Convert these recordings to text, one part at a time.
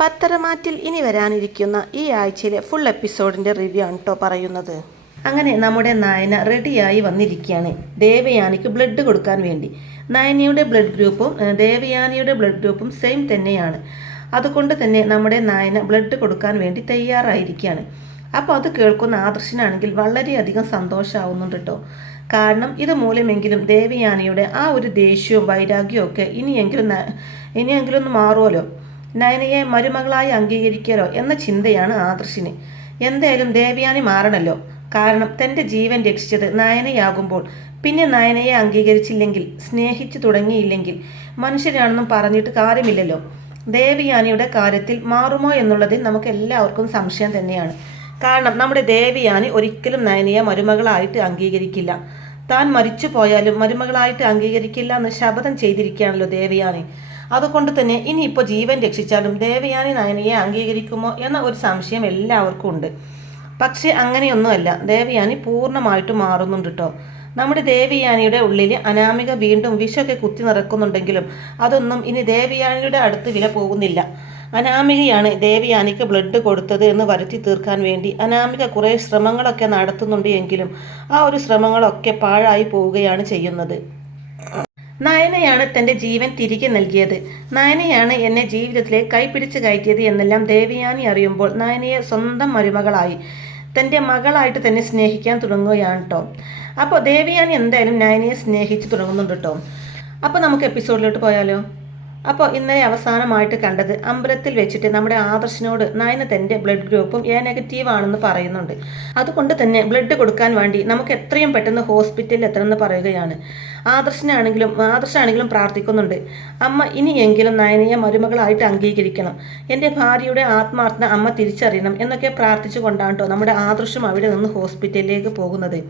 പത്തരമാറ്റിൽ ഇനി വരാനിരിക്കുന്ന ഈ ആഴ്ചയിലെ ഫുൾ എപ്പിസോഡിന്റെ റിവ്യൂ ആണ് കേട്ടോ പറയുന്നത്. അങ്ങനെ നമ്മുടെ നയന റെഡിയായി വന്നിരിക്കുകയാണ്. ദേവയാനിക്ക് ബ്ലഡ് കൊടുക്കാൻ വേണ്ടി. നയനയുടെ ബ്ലഡ് ഗ്രൂപ്പും ദേവയാനിയുടെ ബ്ലഡ് ഗ്രൂപ്പും സെയിം തന്നെയാണ്. അതുകൊണ്ട് തന്നെ നമ്മുടെ നയന ബ്ലഡ് കൊടുക്കാൻ വേണ്ടി തയ്യാറായിരിക്കുകയാണ്. അപ്പോൾ അത് കേൾക്കുന്ന ആദർശനാണെങ്കിൽ വളരെയധികം സന്തോഷമാവുന്നുണ്ട് കേട്ടോ കാരണം ഇത് മൂലമെങ്കിലും ദേവയാനിയുടെ ആ ഒരു ദേഷ്യവും വൈരാഗ്യവും ഒക്കെ ഇനിയെങ്കിലും ഇനിയെങ്കിലും ഒന്ന് മാറുമല്ലോ. നയനയെ മരുമകളായി അംഗീകരിക്കലോ എന്ന ചിന്തയാണ് ആദർശിന്. എന്തായാലും ദേവയാനി മാറണല്ലോ. കാരണം തന്റെ ജീവൻ രക്ഷിച്ചത് നയനയാകുമ്പോൾ. പിന്നെ നയനയെ അംഗീകരിച്ചില്ലെങ്കിൽ സ്നേഹിച്ചു തുടങ്ങിയില്ലെങ്കിൽ മനുഷ്യരാണെന്നും പറഞ്ഞിട്ട് കാര്യമില്ലല്ലോ. ദേവിയാനിയുടെ കാര്യത്തിൽ മാറുമോ എന്നുള്ളതിൽ നമുക്ക് എല്ലാവർക്കും സംശയം തന്നെയാണ്. കാരണം നമ്മുടെ ദേവിയാനി ഒരിക്കലും നയനയെ മരുമകളായിട്ട് അംഗീകരിക്കില്ല. താൻ മരിച്ചു പോയാലും മരുമകളായിട്ട് അംഗീകരിക്കില്ല എന്ന് ശപഥം ചെയ്തിരിക്കുകയാണല്ലോ ദേവയാനി. അതുകൊണ്ട് തന്നെ ഇനിയിപ്പോൾ ജീവൻ രക്ഷിച്ചാലും ദേവയാനി നയനിയെ അംഗീകരിക്കുമോ എന്ന ഒരു സംശയം എല്ലാവർക്കും ഉണ്ട്. പക്ഷേ അങ്ങനെയൊന്നുമല്ല. ദേവയാനി പൂർണമായിട്ട് മാറുന്നുണ്ട് കേട്ടോ നമ്മുടെ ദേവിയാനിയുടെ ഉള്ളിൽ അനാമിക വീണ്ടും വിഷമൊക്കെ കുത്തി നിറക്കുന്നുണ്ടെങ്കിലും അതൊന്നും ഇനി ദേവിയാനിയുടെ അടുത്ത് വില പോകുന്നില്ല. അനാമികയാണ് ദേവിയാനിക്ക് ബ്ലഡ് കൊടുത്തത് എന്ന് വരുത്തി തീർക്കാൻ വേണ്ടി അനാമിക കുറേ ശ്രമങ്ങളൊക്കെ നടത്തുന്നുണ്ട് എങ്കിലും ആ ഒരു ശ്രമങ്ങളൊക്കെ പാഴായി പോവുകയാണ് ചെയ്യുന്നത്. നയനയാണ് തന്റെ ജീവൻ തിരികെ നൽകിയത്. നയനയാണ് എന്നെ ജീവിതത്തിലെ കൈപിടിച്ച് കയറ്റിയത് എന്നെല്ലാം ദേവയാനി അറിയുമ്പോൾ നയനയെ സ്വന്തം മരുമകളായി തന്റെ മകളായിട്ട് തന്നെ സ്നേഹിക്കാൻ തുടങ്ങുകയാണ് കേട്ടോ അപ്പോൾ ദേവയാനി എന്തായാലും നയനയെ സ്നേഹിച്ച് തുടങ്ങുന്നുണ്ട് കേട്ടോ അപ്പോൾ നമുക്ക് എപ്പിസോഡിലോട്ട് പോയാലോ? അപ്പോൾ ഇന്നലെ അവസാനമായിട്ട് കണ്ടത് അമ്പലത്തിൽ വെച്ചിട്ട് നമ്മുടെ ആദർശിനോട് നയന തന്റെ ബ്ലഡ് ഗ്രൂപ്പും എ നെഗറ്റീവ് ആണെന്ന് പറയുന്നുണ്ട്. അതുകൊണ്ട് തന്നെ ബ്ലഡ് കൊടുക്കാൻ വേണ്ടി നമുക്ക് എത്രയും പെട്ടെന്ന് ഹോസ്പിറ്റലിൽ എത്തണമെന്ന് പറയുകയാണ്. ആദർശനാണെങ്കിലും ആദർശാണെങ്കിലും പ്രാർത്ഥിക്കുന്നുണ്ട്. അമ്മ ഇനിയെങ്കിലും നയനയെ മരുമകളായിട്ട് അംഗീകരിക്കണം. എന്റെ ഭാര്യയുടെ ആത്മാർത്ഥന അമ്മ തിരിച്ചറിയണം എന്നൊക്കെ പ്രാർത്ഥിച്ചുകൊണ്ടാണ് കേട്ടോ നമ്മുടെ ആദർശം അവിടെ നിന്ന് ഹോസ്പിറ്റലിലേക്ക് പോകുന്നത്.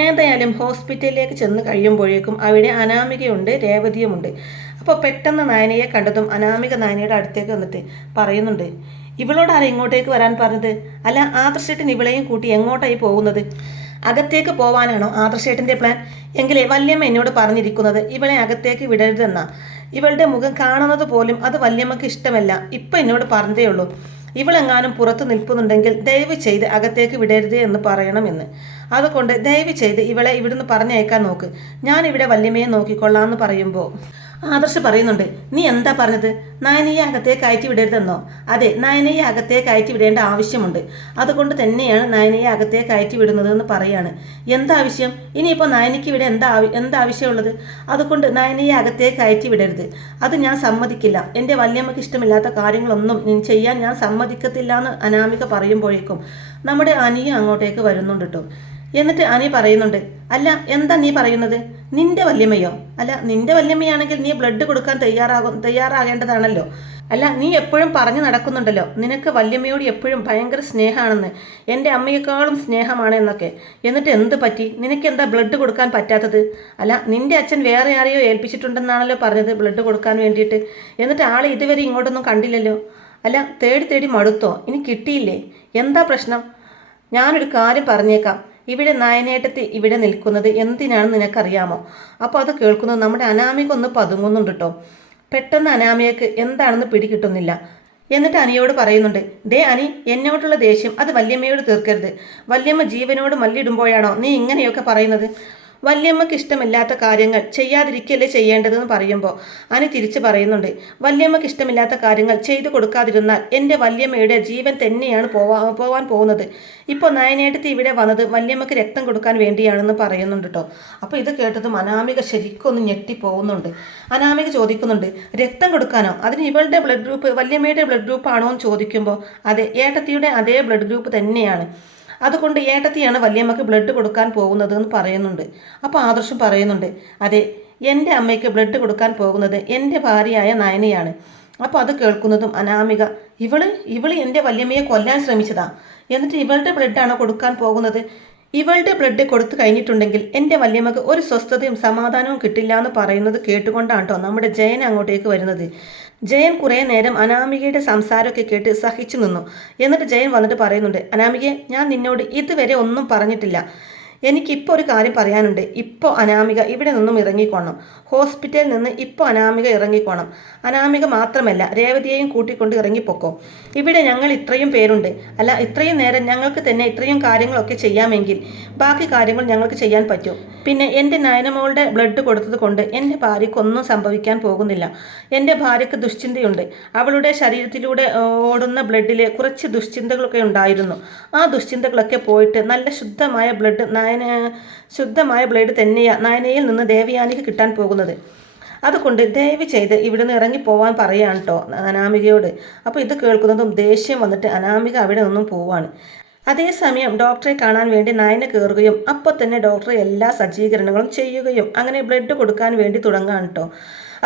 ഏതായാലും ഹോസ്പിറ്റലിലേക്ക് ചെന്ന് കഴിയുമ്പോഴേക്കും അവിടെ അനാമികയുണ്ട് രേവതിയുമുണ്ട്. അപ്പോൾ പെട്ടെന്ന് നയനയെ കണ്ടതും അനാമിക നയനയുടെ അടുത്തേക്ക് വന്നിട്ട് പറയുന്നുണ്ട് ഇവളോട് ആരാ ഇങ്ങോട്ടേക്ക് വരാൻ പറഞ്ഞത്? അല്ല ആദർശേട്ടൻ ഇവളെയും കൂട്ടി എങ്ങോട്ടായി പോകുന്നത്? അകത്തേക്ക് പോവാനാണോ ആദർശേട്ടന്റെ പ്ലാൻ? എങ്കിലേ വല്യമ്മ എന്നോട് പറഞ്ഞിരിക്കുന്നത് ഇവളെ അകത്തേക്ക് വിടരുതെന്നാ. ഇവളുടെ മുഖം കാണുന്നത് പോലും അത് വല്യമ്മക്ക് ഇഷ്ടമല്ല. ഇപ്പം എന്നോട് പറഞ്ഞതേ ഉള്ളൂ. ഇവളെങ്ങാനും പുറത്ത് നിൽക്കുന്നുണ്ടെങ്കിൽ ദയവ് ചെയ്ത് അകത്തേക്ക് വിടരുത് എന്ന് പറയണമെന്ന്. അതുകൊണ്ട് ദയവ് ചെയ്ത് ഇവളെ ഇവിടുന്ന് പറഞ്ഞയക്കാൻ നോക്ക്. ഞാനിവിടെ വല്യമ്മയെ നോക്കിക്കൊള്ളാം എന്ന് പറയുമ്പോൾ ആദർശ് പറയുന്നുണ്ട് നീ എന്താ പറഞ്ഞത്? നയനയെ അകത്തേക്ക് കയറ്റി വിടരുതെന്നോ? അതെ നയനയെ അകത്തേക്ക് കയറ്റി വിടേണ്ട ആവശ്യമുണ്ട്. അതുകൊണ്ട് തന്നെയാണ് നയനയെ അകത്തേക്ക് കയറ്റി വിടുന്നത് എന്ന് പറയാണ് എന്താവശ്യം ഇനിയിപ്പോൾ നയനയ്ക്ക് ഇവിടെ എന്താ എന്താവശ്യമുള്ളത് അതുകൊണ്ട് നയനയെ അകത്തേക്ക് കയറ്റി വിടരുത്. അത് ഞാൻ സമ്മതിക്കില്ല. എന്റെ വല്യമ്മക്ക് ഇഷ്ടമില്ലാത്ത കാര്യങ്ങളൊന്നും ചെയ്യാൻ ഞാൻ സമ്മതിക്കത്തില്ല എന്ന് അനാമിക പറയുമ്പോഴേക്കും നമ്മുടെ അനിയ അങ്ങോട്ടേക്ക് വരുന്നുണ്ട് കേട്ടോ എന്നിട്ട് അനി പറയുന്നുണ്ട് അല്ല എന്താ നീ പറയുന്നത്? നിന്റെ വല്യമ്മയോ? അല്ല നിന്റെ വല്യമ്മയാണെങ്കിൽ നീ ബ്ലഡ് കൊടുക്കാൻ തയ്യാറാകും തയ്യാറാകേണ്ടതാണല്ലോ. അല്ല നീ എപ്പോഴും പറഞ്ഞു നടക്കുന്നുണ്ടല്ലോ. നിനക്ക് വല്യമ്മയോട് എപ്പോഴും ഭയങ്കര സ്നേഹമാണെന്ന്. എന്റെ അമ്മയെക്കാളും സ്നേഹമാണ് എന്നൊക്കെ. എന്നിട്ട് എന്ത് പറ്റി? നിനക്ക് എന്താ ബ്ലഡ് കൊടുക്കാൻ പറ്റാത്തത്? അല്ല നിന്റെ അച്ഛൻ വേറെ ആരെയോ ഏൽപ്പിച്ചിട്ടുണ്ടെന്നാണല്ലോ പറഞ്ഞത് ബ്ലഡ് കൊടുക്കാൻ വേണ്ടിയിട്ട്. എന്നിട്ട് ആളെ ഇതുവരെ ഇങ്ങോട്ടൊന്നും കണ്ടില്ലല്ലോ. അല്ല തേടി തേടി മടുത്തോ? ഇനി കിട്ടിയില്ലേ? എന്താ പ്രശ്നം? ഞാനൊരു കാര്യം പറഞ്ഞേക്കാം. ഇവിടെ നയനേട്ടത്തി ഇവിടെ നിൽക്കുന്നത് എന്തിനാണെന്ന് നിനക്കറിയാമോ? അപ്പോൾ അത് കേൾക്കുന്നത് നമ്മുടെ അനാമിക ഒന്ന് പതുങ്ങുന്നുണ്ട് കേട്ടോ പെട്ടെന്ന് അനാമിയക്ക് എന്താണെന്ന് പിടികിട്ടുന്നില്ല. എന്നിട്ട് അനിയോട് പറയുന്നുണ്ട് ദേ അനി എന്നോടുള്ള ദേഷ്യം അത് വല്യമ്മയോട് തീർക്കരുത്. വല്യമ്മ ജീവനോട് മല്ലിടുമ്പോഴാണോ നീ ഇങ്ങനെയൊക്കെ പറയുന്നത്? വല്യമ്മക്ക് ഇഷ്ടമില്ലാത്ത കാര്യങ്ങൾ ചെയ്യാതിരിക്കല്ലേ ചെയ്യേണ്ടതെന്ന് പറയുമ്പോൾ അനി തിരിച്ചു പറയുന്നുണ്ട് വല്യമ്മക്ക് ഇഷ്ടമില്ലാത്ത കാര്യങ്ങൾ ചെയ്തു കൊടുക്കാതിരുന്നാൽ എന്റെ വല്യമ്മയുടെ ജീവൻ തന്നെയാണ് പോവാ പോവാൻ പോകുന്നത്. ഇപ്പോൾ നയനേട്ടത്തി ഇവിടെ വന്നത് വല്യമ്മക്ക് രക്തം കൊടുക്കാൻ വേണ്ടിയാണെന്ന് പറയുന്നുണ്ട് കേട്ടോ അപ്പോൾ ഇത് കേട്ടതും അനാമിക ശരിക്കൊന്ന് ഞെട്ടിപ്പോകുന്നുണ്ട് അനാമിക ചോദിക്കുന്നുണ്ട് രക്തം കൊടുക്കാനോ? അതിന് ഇവളുടെ ബ്ലഡ് ഗ്രൂപ്പ് വല്യമ്മയുടെ ബ്ലഡ് ഗ്രൂപ്പ് ആണോ എന്ന് ചോദിക്കുമ്പോൾ അതെ ഏട്ടത്തിയുടെ അതേ ബ്ലഡ് ഗ്രൂപ്പ് തന്നെയാണ്. അതുകൊണ്ട് ഏട്ടത്തിയാണ് വല്യമ്മക്ക് ബ്ലഡ് കൊടുക്കാൻ പോകുന്നത് എന്ന് പറയുന്നുണ്ട്. അപ്പോൾ ആദർശം പറയുന്നുണ്ട് അതെ എന്റെ അമ്മയ്ക്ക് ബ്ലഡ് കൊടുക്കാൻ പോകുന്നത് എന്റെ ഭാര്യയായ നയനയാണ്. അപ്പോൾ അത് കേൾക്കുന്നതും അനാമിക ഇവൾ ഇവൾ എന്റെ വല്യമ്മയെ കൊല്ലാൻ ശ്രമിച്ചതാ. എന്നിട്ട് ഇവളുടെ ബ്ലഡാണോ കൊടുക്കാൻ പോകുന്നത്? ഇവളുടെ ബ്ലഡ് കൊടുത്തു കഴിഞ്ഞിട്ടുണ്ടെങ്കിൽ എന്റെ വല്യമ്മക്ക് ഒരു സ്വസ്ഥതയും സമാധാനവും കിട്ടില്ല എന്ന് പറയുന്നത് കേട്ടുകൊണ്ടാണ് കേട്ടോ നമ്മുടെ ജയൻ അങ്ങോട്ടേക്ക് വരുന്നത്. ജയൻ കുറേ നേരം അനാമികയുടെ സംസാരമൊക്കെ കേട്ട് സഹിച്ചു നിന്നു. എന്നിട്ട് ജയൻ വന്നിട്ട് പറയുന്നുണ്ട് അനാമികയെ ഞാൻ നിന്നോട് ഇതുവരെ ഒന്നും പറഞ്ഞിട്ടില്ല. എനിക്കിപ്പോൾ ഒരു കാര്യം പറയാനുണ്ട്. ഇപ്പോൾ അനാമിക ഇവിടെ നിന്നും ഇറങ്ങിക്കോണം. ഹോസ്പിറ്റലിൽ നിന്ന് ഇപ്പോൾ അനാമിക ഇറങ്ങിക്കോണം. അനാമിക മാത്രമല്ല രേവതിയെയും കൂട്ടിക്കൊണ്ട് ഇറങ്ങിപ്പോക്കോ. ഇവിടെ ഞങ്ങൾ ഇത്രയും പേരുണ്ട്. അല്ല ഇത്രയും നേരം ഞങ്ങൾക്ക് തന്നെ ഇത്രയും കാര്യങ്ങളൊക്കെ ചെയ്യാമെങ്കിൽ ബാക്കി കാര്യങ്ങൾ ഞങ്ങൾക്ക് ചെയ്യാൻ പറ്റും. പിന്നെ എന്റെ നയനമോളുടെ ബ്ലഡ് കൊടുത്തത് കൊണ്ട് എന്റെ ഭാര്യക്കൊന്നും സംഭവിക്കാൻ പോകുന്നില്ല. എന്റെ ഭാര്യയ്ക്ക് ദുശ്ചിന്തയുണ്ട്. അവളുടെ ശരീരത്തിലൂടെ ഓടുന്ന ബ്ലഡിൽ കുറച്ച് ദുശ്ചിന്തകളൊക്കെ ഉണ്ടായിരുന്നു. ആ ദുശ്ചിന്തകളൊക്കെ പോയിട്ട് നല്ല ശുദ്ധമായ ബ്ലഡ് നയന ശുദ്ധമായ ബ്ലഡ് തന്നെയാണ് നയനയിൽ നിന്ന് ദേവയാനിക്ക് കിട്ടാൻ പോകുന്നത്. അതുകൊണ്ട് ദയവ് ചെയ്ത് ഇവിടുന്ന് ഇറങ്ങി പോവാൻ പറയാണ് കേട്ടോ അനാമികയോട്. അപ്പോൾ ഇത് കേൾക്കുന്നതും ദേഷ്യം വന്നിട്ട് അനാമിക അവിടെ നിന്നും പോവാണ്. അതേസമയം ഡോക്ടറെ കാണാൻ വേണ്ടി നയന കയറുകയും അപ്പോൾ തന്നെ ഡോക്ടർ എല്ലാ സജ്ജീകരണങ്ങളും ചെയ്യുകയും അങ്ങനെ ബ്ലഡ് കൊടുക്കാൻ വേണ്ടി തുടങ്ങാണ് കേട്ടോ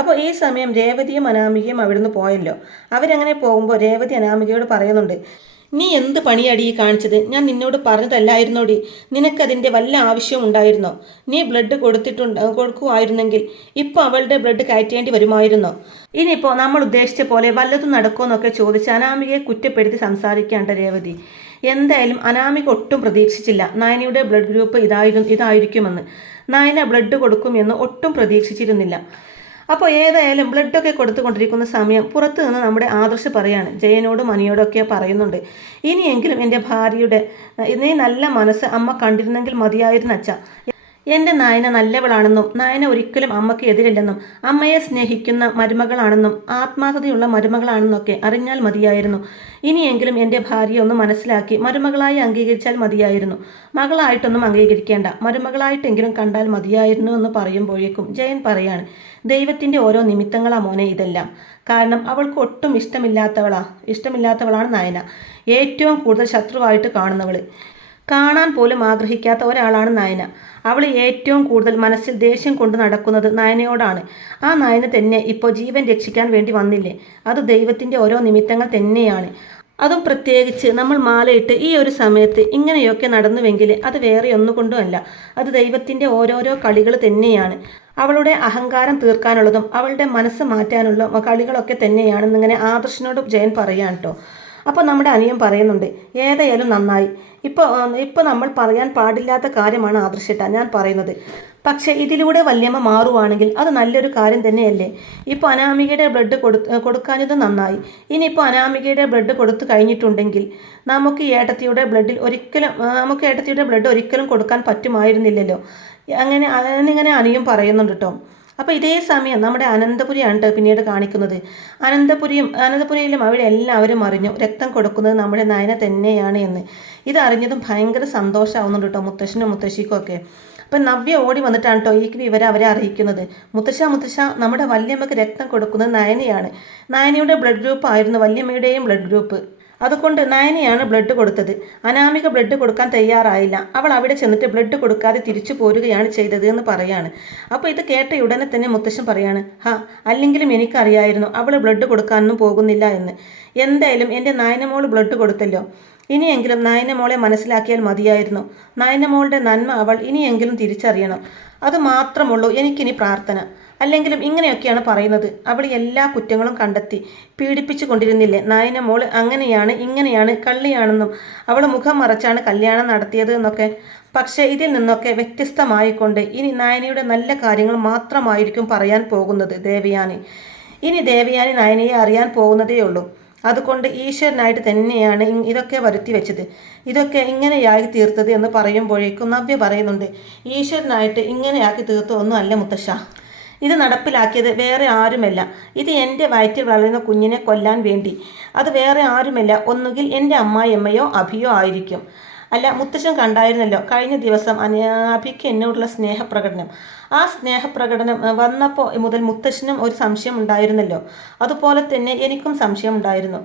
അപ്പോൾ ഈ സമയം രേവതിയും അനാമികയും അവിടുന്ന് പോയല്ലോ. അവരങ്ങനെ പോകുമ്പോൾ രേവതി അനാമികയോട് പറയുന്നുണ്ട് നീ എന്ത് പണിയാടി കാണിച്ചത്? ഞാൻ നിന്നോട് പറഞ്ഞതല്ലായിരുന്നോടി. നിനക്കതിന്റെ വല്ല ആവശ്യവും ഉണ്ടായിരുന്നോ? നീ ബ്ലഡ് കൊടുത്തിട്ടുണ്ട് കൊടുക്കുമായിരുന്നെങ്കിൽ ഇപ്പോൾ അവളുടെ ബ്ലഡ് കയറ്റേണ്ടി വരുമായിരുന്നോ? ഇനിയിപ്പോൾ നമ്മൾ ഉദ്ദേശിച്ച പോലെ വല്ലതും നടക്കുമെന്നൊക്കെ ചോദിച്ച് അനാമികയെ കുറ്റപ്പെടുത്തി സംസാരിക്കേണ്ട രേവതി. എന്തായാലും അനാമിക ഒട്ടും പ്രതീക്ഷിച്ചില്ല. നയനയുടെ ബ്ലഡ് ഗ്രൂപ്പ് ഇതായിരുന്നു ഇതായിരിക്കുമെന്ന്. നയന ബ്ലഡ് കൊടുക്കുമെന്ന് ഒട്ടും പ്രതീക്ഷിച്ചിരുന്നില്ല. അപ്പോൾ ഏതായാലും ബ്ലഡൊക്കെ കൊടുത്തുകൊണ്ടിരിക്കുന്ന സമയം പുറത്തു നിന്ന് നമ്മുടെ ആദർശ് പറയാണ് ജയനോടും അനിയോടൊക്കെ പറയുന്നുണ്ട്. ഇനിയെങ്കിലും എന്റെ ഭാര്യയുടെ നീ നല്ല മനസ്സ് അമ്മ കണ്ടിരുന്നെങ്കിൽ മതിയായിരുന്നു അച്ഛ. എന്റെ നായന നല്ലവളാണെന്നും നായന ഒരിക്കലും അമ്മയ്ക്ക് എതിരില്ലെന്നും അമ്മയെ സ്നേഹിക്കുന്ന മരുമകളാണെന്നും ആത്മാർത്ഥതയുള്ള മരുമകളാണെന്നൊക്കെ അറിഞ്ഞാൽ മതിയായിരുന്നു. ഇനിയെങ്കിലും എന്റെ ഭാര്യയെ ഒന്ന് മനസ്സിലാക്കി മരുമകളായി അംഗീകരിച്ചാൽ മതിയായിരുന്നു. മകളായിട്ടൊന്നും അംഗീകരിക്കേണ്ട മരുമകളായിട്ടെങ്കിലും കണ്ടാൽ മതിയായിരുന്നു എന്ന് പറയുമ്പോഴേക്കും ജയൻ പറയാണ് ദൈവത്തിന്റെ ഓരോ നിമിത്തങ്ങളാ മോനെ ഇതെല്ലാം. കാരണം അവൾക്ക് ഒട്ടും ഇഷ്ടമില്ലാത്തവളാ ഇഷ്ടമില്ലാത്തവളാണ് നയന. ഏറ്റവും കൂടുതൽ ശത്രുവായിട്ട് കാണുന്നവൾ കാണാൻ പോലും ആഗ്രഹിക്കാത്ത ഒരാളാണ് നയന. അവൾ ഏറ്റവും കൂടുതൽ മനസ്സിൽ ദേഷ്യം കൊണ്ട് നടക്കുന്നത് നയനയോടാണ്. ആ നയന തന്നെ ഇപ്പോൾ ജീവൻ രക്ഷിക്കാൻ വേണ്ടി വന്നില്ലേ? അത് ദൈവത്തിന്റെ ഓരോ നിമിത്തങ്ങൾ തന്നെയാണ്. അതും പ്രത്യേകിച്ച് നമ്മൾ മാലയിട്ട് ഈ ഒരു സമയത്ത് ഇങ്ങനെയൊക്കെ നടന്നുവെങ്കിൽ അത് വേറെ ഒന്നുകൊണ്ടുമല്ല അത് ദൈവത്തിന്റെ ഓരോരോ കളികൾ തന്നെയാണ്. അവളുടെ അഹങ്കാരം തീർക്കാനുള്ളതും അവളുടെ മനസ്സ് മാറ്റാനുള്ള കളികളൊക്കെ തന്നെയാണെന്നിങ്ങനെ ആദർശനോട് ജയൻ പറയാൻ കേട്ടോ. അപ്പോൾ നമ്മുടെ അനിയൻ പറയുന്നുണ്ട് ഏതായാലും നന്നായി. ഇപ്പോൾ ഇപ്പോൾ നമ്മൾ പറയാൻ പാടില്ലാത്ത കാര്യമാണ് ആദർശിട്ട ഞാൻ പറയുന്നത്. പക്ഷേ ഇതിലൂടെ വല്യമ്മ മാറുവാണെങ്കിൽ അത് നല്ലൊരു കാര്യം തന്നെയല്ലേ? ഇപ്പോൾ അനാമികയുടെ ബ്ലഡ് കൊടു കൊടുക്കാഞ്ഞത് നന്നായി. ഇനിയിപ്പോൾ അനാമികയുടെ ബ്ലഡ് കൊടുത്തു കഴിഞ്ഞിട്ടുണ്ടെങ്കിൽ നമുക്ക് ഏട്ടത്തിയുടെ ബ്ലഡിൽ ഒരിക്കലും നമുക്ക് ഏട്ടത്തിയുടെ ബ്ലഡ് ഒരിക്കലും കൊടുക്കാൻ പറ്റുമായിരുന്നില്ലല്ലോ. അങ്ങനെ അതിനിങ്ങനെ അനിയും പറയുന്നുണ്ട് കേട്ടോ അപ്പോൾ ഇതേ സമയം നമ്മുടെ അനന്തപുരിയാണ് പിന്നീട് കാണിക്കുന്നത്. അനന്തപുരിയും അനന്തപുരിയിലും അവിടെ എല്ലാവരും അറിഞ്ഞു രക്തം കൊടുക്കുന്നത് നമ്മുടെ നയന തന്നെയാണ് എന്ന്. ഇതറിഞ്ഞതും ഭയങ്കര സന്തോഷമാവുന്നുണ്ട് കേട്ടോ മുത്തശ്ശനും മുത്തശ്ശിക്കും ഒക്കെ. അപ്പം നവ്യ ഓടി വന്നിട്ടാണ് കേട്ടോ ഈ വിവരം അവരെ അറിയിക്കുന്നത്. മുത്തശ്ശ മുത്തശ്ശ നമ്മുടെ വല്യമ്മക്ക് രക്തം കൊടുക്കുന്നത് നയനയാണ്. നയനയുടെ ബ്ലഡ് ഗ്രൂപ്പ് ആയിരുന്നു വല്യമ്മയുടെയും ബ്ലഡ് ഗ്രൂപ്പ് അതുകൊണ്ട് നയനയാണ് ബ്ലഡ് കൊടുത്തത്. അനാമിക ബ്ലഡ് കൊടുക്കാൻ തയ്യാറായില്ല. അവൾ അവിടെ ചെന്നിട്ട് ബ്ലഡ് കൊടുക്കാതെ തിരിച്ചു പോരുകയാണ് ചെയ്തത് എന്ന് പറയാണ്. അപ്പോൾ ഇത് കേട്ട ഉടനെ തന്നെ മുത്തശ്ശൻ പറയാണ് ഹാ അല്ലെങ്കിലും എനിക്കറിയായിരുന്നു അവൾ ബ്ലഡ് കൊടുക്കാനൊന്നും പോകുന്നില്ല എന്ന്. എന്തായാലും എന്റെ നയനമോൾ ബ്ലഡ് കൊടുത്തല്ലോ. ഇനിയെങ്കിലും നയനമോളെ മനസ്സിലാക്കിയാൽ മതിയായിരുന്നു. നയനമോളുടെ നന്മ അവൾ ഇനിയെങ്കിലും തിരിച്ചറിയണം. അത് മാത്രമുള്ളൂ എനിക്കിനി പ്രാർത്ഥന. അല്ലെങ്കിലും ഇങ്ങനെയൊക്കെയാണ് പറയുന്നത്. അവൾ എല്ലാ കുറ്റങ്ങളും കണ്ടെത്തി പീഡിപ്പിച്ചു കൊണ്ടിരുന്നില്ലേ? നായന മോൾ അങ്ങനെയാണ് ഇങ്ങനെയാണ് കള്ളിയാണെന്നും അവൾ മുഖം മറച്ചാണ് കല്യാണം നടത്തിയത് എന്നൊക്കെ. പക്ഷേ ഇതിൽ നിന്നൊക്കെ വ്യത്യസ്തമായിക്കൊണ്ട് ഇനി നായനയുടെ നല്ല കാര്യങ്ങൾ മാത്രമായിരിക്കും പറയാൻ പോകുന്നത് ദേവയാനി. ഇനി ദേവയാനി നായനയെ അറിയാൻ പോകുന്നതേ ഉള്ളൂ അതുകൊണ്ട് ഈശ്വരനായിട്ട് തന്നെയാണ് ഇതൊക്കെ വരുത്തി വെച്ചത്. ഇതൊക്കെ ഇങ്ങനെയായി തീർത്തത് എന്ന് പറയുമ്പോഴേക്കും നവ്യ പറയുന്നുണ്ട് ഈശ്വരനായിട്ട് ഇങ്ങനെയാക്കി തീർത്ത ഒന്നും അല്ല മുത്തശ്ശ. ഇത് നടപ്പിലാക്കിയത് വേറെ ആരുമല്ല. ഇത് എന്റെ വയറ്റിൽ വളരുന്ന കുഞ്ഞിനെ കൊല്ലാൻ വേണ്ടി. അത് വേറെ ആരുമല്ല. ഒന്നുകിൽ എന്റെ അമ്മായിയമ്മയോ അഭിയോ ആയിരിക്കും. അല്ല മുത്തശ്ശൻ കണ്ടായിരുന്നല്ലോ കഴിഞ്ഞ ദിവസം അനാഭിക്ക് എന്നോടുള്ള സ്നേഹപ്രകടനം. ആ സ്നേഹപ്രകടനം വന്നപ്പോൾ മുതൽ മുത്തശ്ശനും ഒരു സംശയം ഉണ്ടായിരുന്നല്ലോ. അതുപോലെ തന്നെ എനിക്കും സംശയം ഉണ്ടായിരുന്നു.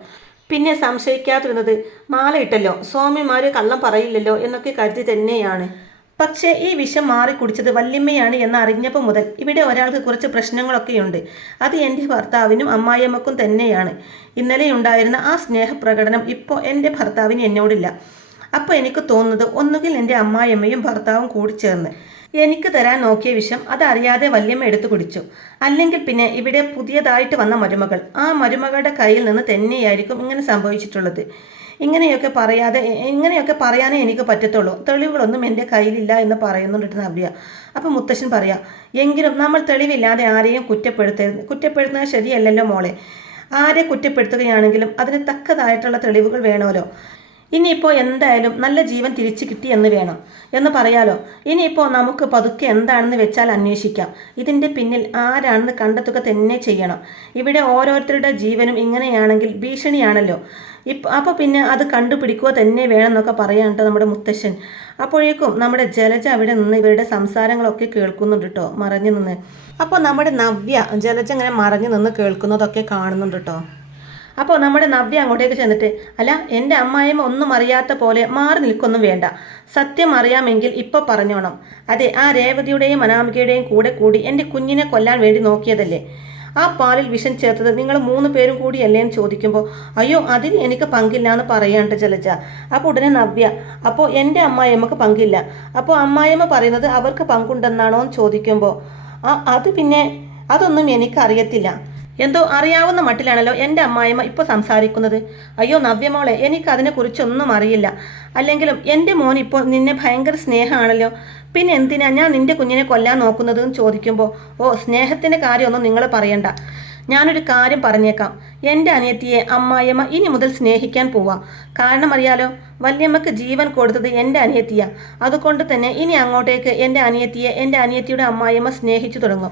പിന്നെ സംശയിക്കാതിരുന്നത് മാലയിട്ടല്ലോ സ്വാമിമാർ കള്ളം പറയില്ലല്ലോ എന്നൊക്കെ കരുതി തന്നെയാണ്. പക്ഷേ ഈ വിഷം മാറി കുടിച്ചത് വല്യമ്മയാണ് എന്ന് അറിഞ്ഞപ്പോൾ മുതൽ ഇവിടെ ഒരാൾക്ക് കുറച്ച് പ്രശ്നങ്ങളൊക്കെയുണ്ട് അത് എന്റെ ഭർത്താവിനും അമ്മായിയമ്മക്കും തന്നെയാണ്. ഇന്നലെ ഉണ്ടായിരുന്ന ആ സ്നേഹപ്രകടനം ഇപ്പോൾ എന്റെ ഭർത്താവിന് എന്നോടില്ല. അപ്പോൾ എനിക്ക് തോന്നുന്നത് ഒന്നുകിൽ എന്റെ അമ്മായിയമ്മയും ഭർത്താവും കൂടി ചേർന്ന്. എനിക്ക് തരാൻ നോക്കിയ വിഷം അതറിയാതെ വല്യമ്മ എടുത്തു കുടിച്ചു. അല്ലെങ്കിൽ പിന്നെ ഇവിടെ പുതിയതായിട്ട് വന്ന മരുമകൾ. ആ മരുമകളുടെ കയ്യിൽ നിന്ന് തന്നെയായിരിക്കും ഇങ്ങനെ സംഭവിച്ചിട്ടുള്ളത്. ഇങ്ങനെയൊക്കെ പറയാതെ ഇങ്ങനെയൊക്കെ പറയാനേ എനിക്ക് പറ്റത്തുള്ളൂ. തെളിവുകളൊന്നും എന്റെ കയ്യിലില്ല എന്ന് പറയുന്നുണ്ട് നവ്യ. അപ്പോൾ മുത്തശ്ശൻ പറയാം എങ്കിലും നമ്മൾ തെളിവില്ലാതെ ആരെയും കുറ്റപ്പെടുത്തരുത്. കുറ്റപ്പെടുത്തുന്നത് ശരിയല്ലല്ലോ മോളെ. ആരെ കുറ്റപ്പെടുത്തുകയാണെങ്കിലും അതിന് തക്കതായിട്ടുള്ള തെളിവുകൾ വേണമല്ലോ. ഇനിയിപ്പോൾ എന്തായാലും നല്ല ജീവൻ തിരിച്ചു കിട്ടി എന്ന് വേണം. എന്ന് പറയാലോ ഇനിയിപ്പോൾ നമുക്ക് പതുക്കെ എന്താണെന്ന് വെച്ചാൽ അന്വേഷിക്കാം. ഇതിന്റെ പിന്നിൽ ആരാണെന്ന് കണ്ടെത്തുക തന്നെ ചെയ്യണം. ഇവിടെ ഓരോരുത്തരുടെ ജീവനും ഇങ്ങനെയാണെങ്കിൽ ഭീഷണിയാണല്ലോ. ഇപ്പം അപ്പോൾ പിന്നെ അത് കണ്ടുപിടിക്കുക തന്നെ വേണം എന്നൊക്കെ പറയാനുണ്ട് നമ്മുടെ മുത്തശ്ശൻ. അപ്പോഴേക്കും നമ്മുടെ ജലജ അവിടെ നിന്ന് ഇവരുടെ സംസാരങ്ങളൊക്കെ കേൾക്കുന്നുണ്ട് കേട്ടോ മറഞ്ഞു നിന്ന്. അപ്പോൾ നമ്മുടെ നവ്യ ജലജ ഇങ്ങനെ മറഞ്ഞു നിന്ന് കേൾക്കുന്നതൊക്കെ കാണുന്നുണ്ട് കേട്ടോ അപ്പോൾ നമ്മുടെ നവ്യ അങ്ങോട്ടേക്ക് ചെന്നിട്ട് അല്ല എന്റെ അമ്മായിമ്മ ഒന്നും അറിയാത്ത പോലെ മാറി നിൽക്കൊന്നും വേണ്ട. സത്യം അറിയാമെങ്കിൽ ഇപ്പോൾ പറഞ്ഞോണം. അതെ ആ രേവതിയുടെയും അനാമികയുടെയും കൂടെ കൂടി എന്റെ കുഞ്ഞിനെ കൊല്ലാൻ വേണ്ടി നോക്കിയതല്ലേ? ആ പാലിൽ വിഷം ചേർത്തത് നിങ്ങൾ മൂന്ന് പേരും കൂടി എന്ന് ചോദിക്കുമ്പോൾ അയ്യോ അതിന് എനിക്ക് പങ്കില്ല എന്ന് പറയാണ്ട് ചലച്ച അപ്പോൾ ഉടനെ നവ്യ അപ്പോൾ എന്റെ അമ്മായിയമ്മക്ക് പങ്കില്ല. അപ്പോൾ അമ്മായിയമ്മ പറയുന്നത് അവർക്ക് പങ്കുണ്ടെന്നാണോ എന്ന് ചോദിക്കുമ്പോൾ ആ അത് പിന്നെ അതൊന്നും എനിക്കറിയത്തില്ല. എന്തോ അറിയാവുന്ന മട്ടിലാണല്ലോ എന്റെ അമ്മായിമ്മ ഇപ്പോൾ സംസാരിക്കുന്നത്. അയ്യോ നവ്യമോളെ എനിക്ക് അതിനെക്കുറിച്ചൊന്നും അറിയില്ല. അല്ലെങ്കിലും എന്റെ മോൻ ഇപ്പോൾ നിന്നെ ഭയങ്കര സ്നേഹമാണല്ലോ. പിന്നെ എന്തിനാ ഞാൻ നിന്റെ കുഞ്ഞിനെ കൊല്ലാൻ നോക്കുന്നത് എന്ന് ചോദിക്കുമ്പോൾ ഓ സ്നേഹത്തിന്റെ കാര്യമൊന്നും നിങ്ങൾ പറയണ്ട. ഞാനൊരു കാര്യം പറഞ്ഞേക്കാം. എന്റെ അനിയത്തിയെ അമ്മായിയമ്മ ഇനി മുതൽ സ്നേഹിക്കാൻ പോവാം. കാരണം അറിയാലോ വല്യമ്മക്ക് ജീവൻ കൊടുത്തത് എന്റെ അനിയത്തിയാ. അതുകൊണ്ട് തന്നെ ഇനി അങ്ങോട്ടേക്ക് എന്റെ അനിയത്തിയെ എന്റെ അനിയത്തിയുടെ അമ്മായിയമ്മ സ്നേഹിച്ചു തുടങ്ങും.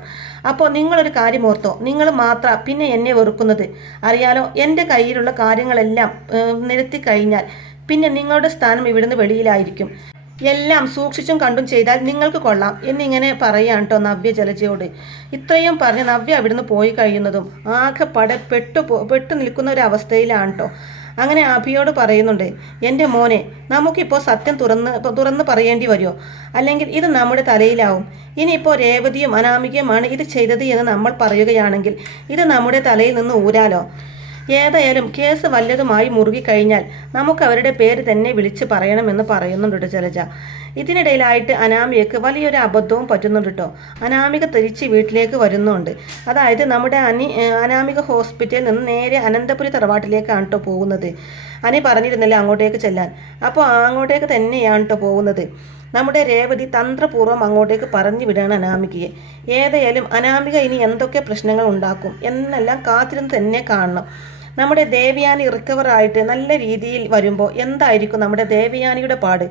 അപ്പോൾ നിങ്ങളൊരു കാര്യം ഓർത്തോ. നിങ്ങൾ മാത്രം പിന്നെ എന്നെ വെറുക്കുന്നത്. അറിയാലോ എന്റെ കയ്യിലുള്ള കാര്യങ്ങളെല്ലാം നിരത്തി കഴിഞ്ഞാൽ പിന്നെ നിങ്ങളുടെ സ്ഥാനം ഇവിടുന്ന് വെളിയിലായിരിക്കും. എല്ലാം സൂക്ഷിച്ചും കണ്ടും ചെയ്താൽ നിങ്ങൾക്ക് കൊള്ളാം എന്നിങ്ങനെ പറയാൻ കേട്ടോ നവ്യ ജലജയോട്. ഇത്രയും പറഞ്ഞ് നവ്യ അവിടുന്ന് പോയി കഴിയുന്നതും ആകെ പട പെട്ടു പെട്ടു നിൽക്കുന്ന ഒരു അവസ്ഥയിലാണ് കേട്ടോ അങ്ങനെ അഭിയോട് പറയുന്നുണ്ട് എന്റെ മോനെ നമുക്കിപ്പോൾ സത്യം തുറന്ന് തുറന്ന് പറയേണ്ടി വരുമോ അല്ലെങ്കിൽ ഇത് നമ്മുടെ തലയിലാവും. ഇനിയിപ്പോൾ രേവതിയും അനാമികയുമാണ് ഇത് ചെയ്തത് എന്ന് നമ്മൾ പറയുകയാണെങ്കിൽ ഇത് നമ്മുടെ തലയിൽ നിന്ന് ഊരാലോ? ഏതായാലും കേസ് വല്ലതുമായി മുറുകിക്കഴിഞ്ഞാൽ നമുക്ക് അവരുടെ പേര് തന്നെ വിളിച്ച് പറയണമെന്ന് പറയുന്നുണ്ട് കേട്ടോ ജലജ. ഇതിനിടയിലായിട്ട് അനാമികക്ക് വലിയൊരു അബദ്ധവും പറ്റുന്നുണ്ട് കേട്ടോ അനാമിക തിരിച്ച് വീട്ടിലേക്ക് വരുന്നുണ്ട്. അതായത് നമ്മുടെ അനി അനാമിക ഹോസ്പിറ്റലിൽ നിന്ന് നേരെ അനന്തപുരി തറവാട്ടിലേക്കാണ് കേട്ടോ പോകുന്നത്. അനി പറഞ്ഞിരുന്നില്ല അങ്ങോട്ടേക്ക് ചെല്ലാൻ? അപ്പോൾ അങ്ങോട്ടേക്ക് തന്നെയാണ് കേട്ടോ പോകുന്നത്. നമ്മുടെ രേവതി തന്ത്രപൂർവം അങ്ങോട്ടേക്ക് പറഞ്ഞു വിടാണ് അനാമികയെ. ഏതായാലും അനാമിക ഇനി എന്തൊക്കെ പ്രശ്നങ്ങൾ ഉണ്ടാക്കും? എന്നെല്ലാം കാത്തിരുന്ന് തന്നെ കാണണം. നമ്മുടെ ദേവയാനി റിക്കവർ ആയിട്ട് നല്ല രീതിയിൽ വരുമ്പോൾ എന്തായിരിക്കും നമ്മുടെ ദേവയാനിയുടെ പാട്?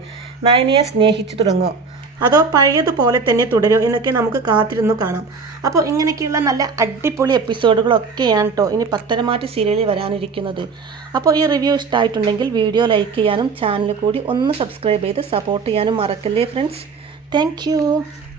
നയനയെ സ്നേഹിച്ചു തുടങ്ങുമോ അതോ പഴയതുപോലെ തന്നെ തുടരും എന്നൊക്കെ നമുക്ക് കാത്തിരുന്നു കാണാം. അപ്പോൾ ഇങ്ങനെയൊക്കെയുള്ള നല്ല അടിപൊളി എപ്പിസോഡുകളൊക്കെയാണ് കേട്ടോ ഇനി പത്തരമാറ്റ് സീരിയലിൽ വരാനിരിക്കുന്നത്. അപ്പോൾ ഈ റിവ്യൂ ഇഷ്ടമായിട്ടുണ്ടെങ്കിൽ വീഡിയോ ലൈക്ക് ചെയ്യാനും ചാനൽ കൂടി ഒന്ന് സബ്സ്ക്രൈബ് ചെയ്ത് സപ്പോർട്ട് ചെയ്യാനും മറക്കല്ലേ ഫ്രണ്ട്സ് താങ്ക്